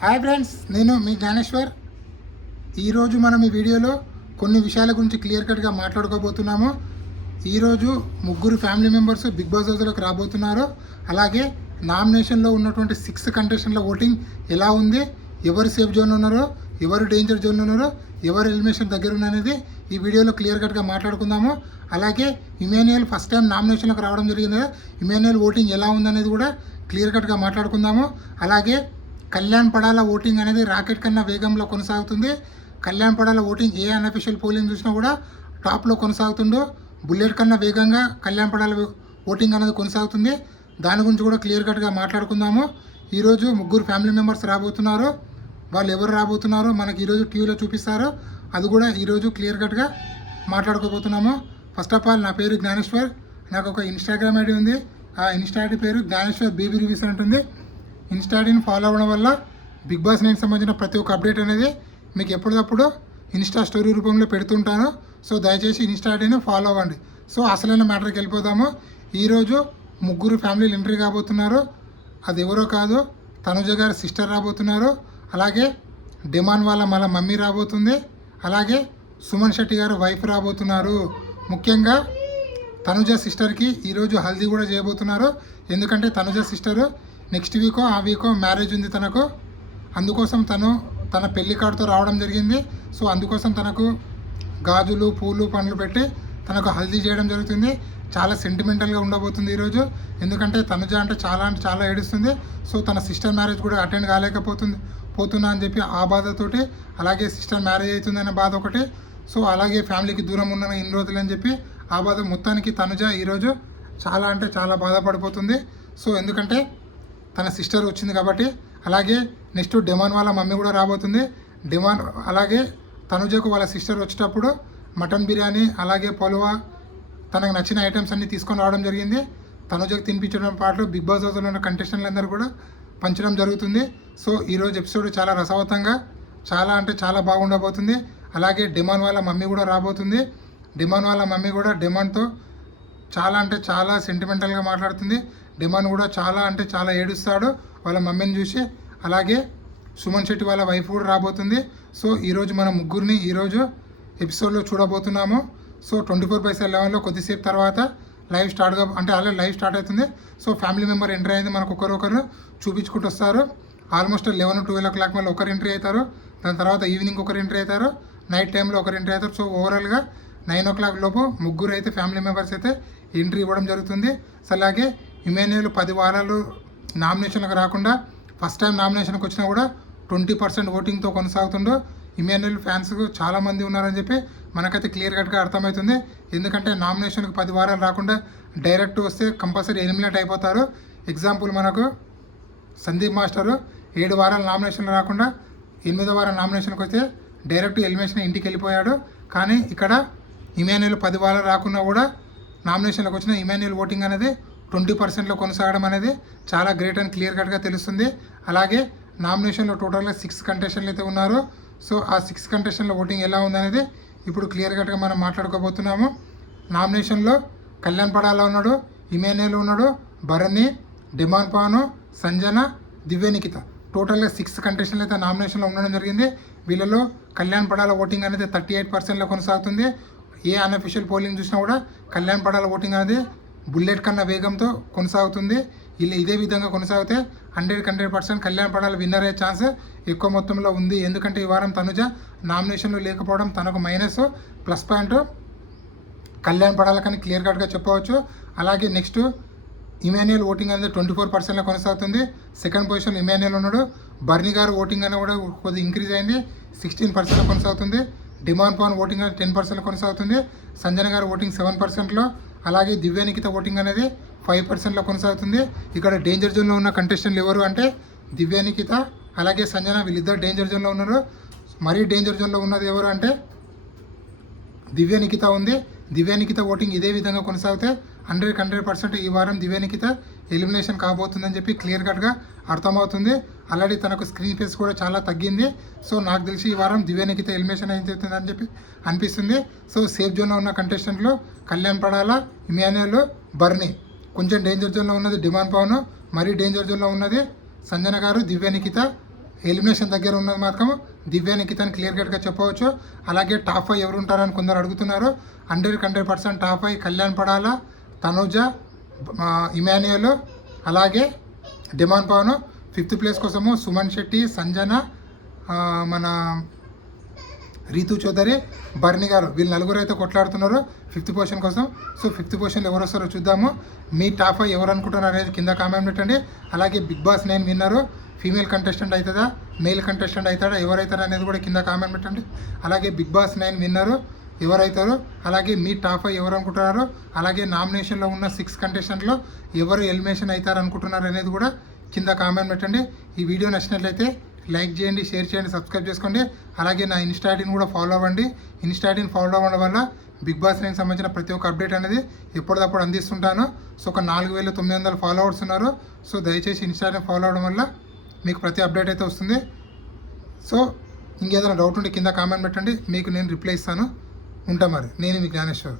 Hi friends, నేను మీ జ్ఞానేశ్వర్. ఈరోజు మనం ఈ వీడియోలో కొన్ని విషయాల గురించి క్లియర్ కట్గా మాట్లాడుకోబోతున్నాము. ఈరోజు ముగ్గురు ఫ్యామిలీ మెంబర్స్ బిగ్ బాస్ హౌస్లోకి రాబోతున్నారు. అలాగే నామినేషన్లో ఉన్నటువంటి 6 కంటెస్టెంట్ల ఓటింగ్ ఎలా ఉంది, ఎవరు సేఫ్ జోన్ ఉన్నారో, ఎవరు డేంజర్ జోన్ ఉన్నారో, ఎవరు ఎలిమినేషన్ దగ్గర ఉన్నది ఈ వీడియోలో క్లియర్ కట్గా మాట్లాడుకుందాము. అలాగే ఇమాన్యుయల్ ఫస్ట్ టైం నామినేషన్లోకి రావడం జరిగింది కదా, ఇమాన్యుయల్ ఓటింగ్ ఎలా ఉందనేది కూడా క్లియర్ కట్గా మాట్లాడుకుందాము. అలాగే కళ్యాణ్ పడాల ఓటింగ్ అనేది రాకెట్ కన్నా వేగంలో కొనసాగుతుంది. కళ్యాణ్ పడాల ఓటింగ్ ఏ అన్అఫిషియల్ పోలింగ్ చూసినా కూడా టాప్లో కొనసాగుతుందో, బుల్లెట్ కన్నా వేగంగా కళ్యాణ్ పడాల ఓటింగ్ అనేది కొనసాగుతుంది. దాని గురించి కూడా క్లియర్ కట్గా మాట్లాడుకుందాము. ఈరోజు ముగ్గురు ఫ్యామిలీ మెంబర్స్ రాబోతున్నారు. వాళ్ళు ఎవరు రాబోతున్నారో మనకి ఈరోజు టీవీలో చూపిస్తారు. అది కూడా ఈరోజు క్లియర్ కట్గా మాట్లాడుకోబోతున్నాము. ఫస్ట్ ఆఫ్ ఆల్, నా పేరు జ్ఞానేశ్వర్. నాకు ఒక ఇన్స్టాగ్రామ్ ఐడి ఉంది. ఆ ఇన్స్టా ఐడి పేరు జ్ఞానేశ్వర్ బీబీ రివ్యూస్ ఉంటుంది. ఇన్స్టా ఐడిని ఫాలో అవ్వడం వల్ల బిగ్ బాస్ 9 సంబంధించిన ప్రతి ఒక్క అప్డేట్ అనేది మీకు ఎప్పటికప్పుడు ఇన్స్టా స్టోరీ రూపంలో పెడుతుంటాను. సో దయచేసి ఇన్స్టా ఐడిని ఫాలో అవ్వండి. సో అసలైన మ్యాటర్కి వెళ్ళిపోదాము. ఈరోజు ముగ్గురు ఫ్యామిలీలు ఎంట్రీ కాబోతున్నారు. అది ఎవరో కాదు, తనుజ గారి సిస్టర్ రాబోతున్నారు. అలాగే డిమాన్ వాళ్ళ మమ్మీ రాబోతుంది. అలాగే సుమన్ శెట్టి గారు వైఫ్ రాబోతున్నారు. ముఖ్యంగా తనుజ సిస్టర్కి ఈరోజు హల్దీ కూడా చేయబోతున్నారు. ఎందుకంటే తనుజ సిస్టరు నెక్స్ట్ వీకో ఆ వీకో మ్యారేజ్ ఉంది తనకు. అందుకోసం తన పెళ్లి కార్డుతో రావడం జరిగింది. సో అందుకోసం తనకు గాజులు, పూలు, పండ్లు పెట్టి తనకు హల్దీ చేయడం జరుగుతుంది. చాలా సెంటిమెంటల్గా ఉండబోతుంది ఈరోజు. ఎందుకంటే తనుజ అంటే చాలా ఏడుస్తుంది. సో తన సిస్టర్ మ్యారేజ్ కూడా అటెండ్ పోతున్నా అని చెప్పి ఆ బాధతోటి, అలాగే సిస్టర్ మ్యారేజ్ అవుతుందనే బాధ ఒకటి, సో అలాగే ఫ్యామిలీకి దూరం ఉన్న ఇన్ని రోజులు అని చెప్పి ఆ బాధ మొత్తానికి తనుజ ఈరోజు చాలా బాధపడిపోతుంది. సో ఎందుకంటే తన సిస్టర్ వచ్చింది కాబట్టి. అలాగే నెక్స్ట్ డిమాన్ వాళ్ళ మమ్మీ కూడా రాబోతుంది. డిమాన్ అలాగే తనుజకు వాళ్ళ సిస్టర్ వచ్చేటప్పుడు మటన్ బిర్యానీ, అలాగే పొలవా, తనకు నచ్చిన ఐటమ్స్ అన్నీ తీసుకొని రావడం జరిగింది. తనుజకు తినిపించడం పాటు బిగ్ బాస్ హౌస్లో ఉన్న కంటెస్టెంట్లందరూ కూడా పంచడం జరుగుతుంది. సో ఈరోజు ఎపిసోడ్ చాలా రసవత్తంగా, చాలా బాగుండబోతుంది. అలాగే డిమాన్ వాళ్ళ మమ్మీ కూడా రాబోతుంది. డిమాన్ వాళ్ళ మమ్మీ కూడా డిమాన్తో చాలా సెంటిమెంటల్గా మాట్లాడుతుంది. డిమాన్ కూడా చాలా ఏడుస్తాడు వాళ్ళ మమ్మీని చూసి. అలాగే సుమన్ శెట్టి వాళ్ళ వైఫ్ కూడా రాబోతుంది. సో ఈరోజు మనం ముగ్గురిని ఈరోజు ఎపిసోడ్లో చూడబోతున్నాము. సో 24/7లో కొద్దిసేపు తర్వాత లైవ్ ఆల్రెడీ లైవ్ స్టార్ట్ అవుతుంది. సో ఫ్యామిలీ మెంబర్ ఎంట్రీ అయింది, మనకు ఒకరు చూపించుకుంటూ వస్తారు. ఆల్మోస్ట్ 11-12 o'clock మళ్ళీ ఒకరు ఎంట్రీ అవుతారు. దాని తర్వాత ఈవినింగ్ ఒకరు ఎంట్రీ అవుతారు, నైట్ టైంలో ఒకరు ఎంట్రీ అవుతారు. సో ఓవరాల్గా 9 o'clock లోపు ముగ్గురు అయితే ఫ్యామిలీ మెంబర్స్ అయితే ఎంట్రీ ఇవ్వడం జరుగుతుంది. సో అలాగే ఇమాన్యుయల్ 10 వారాలు నామినేషన్లకు రాకుండా ఫస్ట్ టైం నామినేషన్కి వచ్చినా కూడా 20% ఓటింగ్తో కొనసాగుతుండో. ఇమాన్యుయల్ ఫ్యాన్స్ చాలామంది ఉన్నారని చెప్పి మనకైతే క్లియర్ కట్గా అర్థమవుతుంది. ఎందుకంటే నామినేషన్కి 10 వారాలు రాకుండా డైరెక్ట్ వస్తే కంపల్సరీ ఎలిమినేట్ అయిపోతారు. ఎగ్జాంపుల్ మనకు సందీప్ మాస్టరు 7 వారాలు నామినేషన్లు రాకుండా 8వ వారం నామినేషన్కి వస్తే డైరెక్ట్ ఎలిమినేషన్ ఇంటికి వెళ్ళిపోయాడు. కానీ ఇక్కడ ఇమాన్యుయల్ 10 వారాలు రాకుండా కూడా నామినేషన్లకు వచ్చిన ఇమాన్యుయల్ ఓటింగ్ అనేది 20%లో కొనసాగడం అనేది చాలా గ్రేట్ అని క్లియర్ కట్గా తెలుస్తుంది. అలాగే నామినేషన్లో టోటల్గా 6 కంటెస్టెంట్లు అయితే ఉన్నారు. సో ఆ 6 కంటెస్టెంట్ల ఓటింగ్ ఎలా ఉందనేది ఇప్పుడు క్లియర్ కట్గా మనం మాట్లాడుకోబోతున్నాము. నామినేషన్లో కళ్యాణ్ పడాల ఉన్నాడు, ఇమాన్యుయల్ ఉన్నాడు, భరణి, డిమాన్ పాను, సంజన, దివ్యనికిత, టోటల్గా 6 కంటెస్టెంట్లు అయితే నామినేషన్లో ఉండడం జరిగింది. వీళ్ళలో కళ్యాణ్ పడాల ఓటింగ్ అనేది 38%లో కొనసాగుతుంది. ఏ అన్అఫిషియల్ పోలింగ్ చూసినా కూడా కళ్యాణ్ పడాల ఓటింగ్ అనేది బుల్లెట్ కన్నా వేగంతో కొనసాగుతుంది. ఇదే విధంగా కొనసాగితే 100% కళ్యాణ్ పడాల విన్నర్ అయ్యే ఛాన్స్ ఎక్కువ మొత్తంలో ఉంది. ఎందుకంటే ఈ వారం తనుజ నామినేషన్లో లేకపోవడం తనకు minus, plus point Kalyan Padala కానీ క్లియర్ కట్గా చెప్పవచ్చు. అలాగే నెక్స్ట్ ఇమాన్యుయల్ ఓటింగ్ అనేది 24%లో కొనసాగుతుంది. సెకండ్ పొజిషన్లో ఇమాన్యుయల్ ఉన్నాడు. బర్నీ గారు ఓటింగ్ అనేది కూడా కొద్దిగా ఇంక్రీజ్ అయింది, 16%లో కొనసాగుతుంది. డిమాన్ పాన్ ఓటింగ్ అనేది 10%లో కొనసాగుతుంది. సంజన గారు ఓటింగ్ 7%లో. అలాగే దివ్యనికిత ఓటింగ్ అనేది 5%లో కొనసాగుతుంది. ఇక్కడ డేంజర్ జోన్లో ఉన్న కంటెస్టెంట్లు ఎవరు అంటే దివ్యనికిత, అలాగే సంజన, వీళ్ళిద్దరు డేంజర్ జోన్లో ఉన్నారు. మరీ డేంజర్ జోన్లో ఉన్నది ఎవరు అంటే దివ్యనికిత ఉంది. దివ్యనికిత ఓటింగ్ ఇదే విధంగా కొనసాగితే 100% ఈ వారం దివ్యనికిత ఎలిమినేషన్ కాబోతుందని చెప్పి క్లియర్ కట్గా అర్థమవుతుంది. ఆల్రెడీ తనకు స్క్రీన్ ఫేస్ కూడా చాలా తగ్గింది. సో నాకు తెలిసి ఈ వారం దివ్యనికిత ఎలిమినేషన్ అవుతుందని చెప్పి అనిపిస్తుంది. సో సేఫ్ జోన్లో ఉన్న కంటెస్టెంట్లు కళ్యాణ్ పడాల, ఇమాన్యుయల్, బర్నీ. కొంచెం డేంజర్ జోన్లో ఉన్నది డిమాన్ పవన్, మరీ డేంజర్ జోన్లో ఉన్నది సంజన గారు, దివ్యనికిత. ఎలిమినేషన్ దగ్గర ఉన్నది మాత్రం దివ్య నిఖిత అని క్లియర్ కట్గా చెప్పవచ్చు. అలాగే టాప్ 5 ఎవరు ఉంటారని కొందరు అడుగుతున్నారు. 100% టాప్ 5 కళ్యాణ్ పడాల, తనుజ, ఇమాన్యుయల్, అలాగే డిమాండ్ పవన్. 5th ప్లేస్ కోసము సుమన్ శెట్టి, సంజన, మన రీతు చౌదరి, బర్ని గారు, వీళ్ళు నలుగురు అయితే కొట్లాడుతున్నారు 5th పొజిషన్ కోసం. సో 5th పొజిషన్లో ఎవరు వస్తారో చూద్దాము. మీ టాప్ 5 ఎవరు అనుకుంటున్నారు అనేది కింద కామెంట్ పెట్టండి. అలాగే బిగ్ బాస్ 9 విన్నరు ఫీమేల్ కంటెస్టెంట్ అవుతుందా, మేల్ కంటెస్టెంట్ అవుతాడా, ఎవరైతారా అనేది కూడా కింద కామెంట్ పెట్టండి. అలాగే బిగ్ బాస్ 9 విన్నరు ఎవరైతారో, అలాగే మీ టాప్ 5 ఎవరు అనుకుంటున్నారు, అలాగే నామినేషన్లో ఉన్న 6 కంటెస్టెంట్లో ఎవరు ఎలిమినేషన్ అవుతారు అనుకుంటున్నారు అనేది కూడా కింద కామెంట్ పెట్టండి. ఈ వీడియో నచ్చినట్లయితే లైక్ చేయండి, షేర్ చేయండి, సబ్స్క్రైబ్ చేసుకోండి. అలాగే నా ఇన్స్టాటీని కూడా ఫాలో అవ్వండి. ఇన్స్టాటీని ఫాలో అవ్వడం వల్ల బిగ్ బాస్ 9 సంబంధించిన ప్రతి ఒక్క అప్డేట్ అనేది ఎప్పటికప్పుడు అందిస్తుంటాను. సో ఒక 4900 ఫాలోవర్స్ ఉన్నారు. సో దయచేసి ఇన్స్టాటీని ఫాలో అవ్వడం వల్ల మీకు ప్రతి అప్డేట్ అయితే వస్తుంది. సో ఇంకేదైనా డౌట్ ఉంటే కింద కామెంట్ పెట్టండి, మీకు నేను రిప్లై ఇస్తాను. ఉంటా మరి. నేను మీ జ్ఞానేశ్వర్.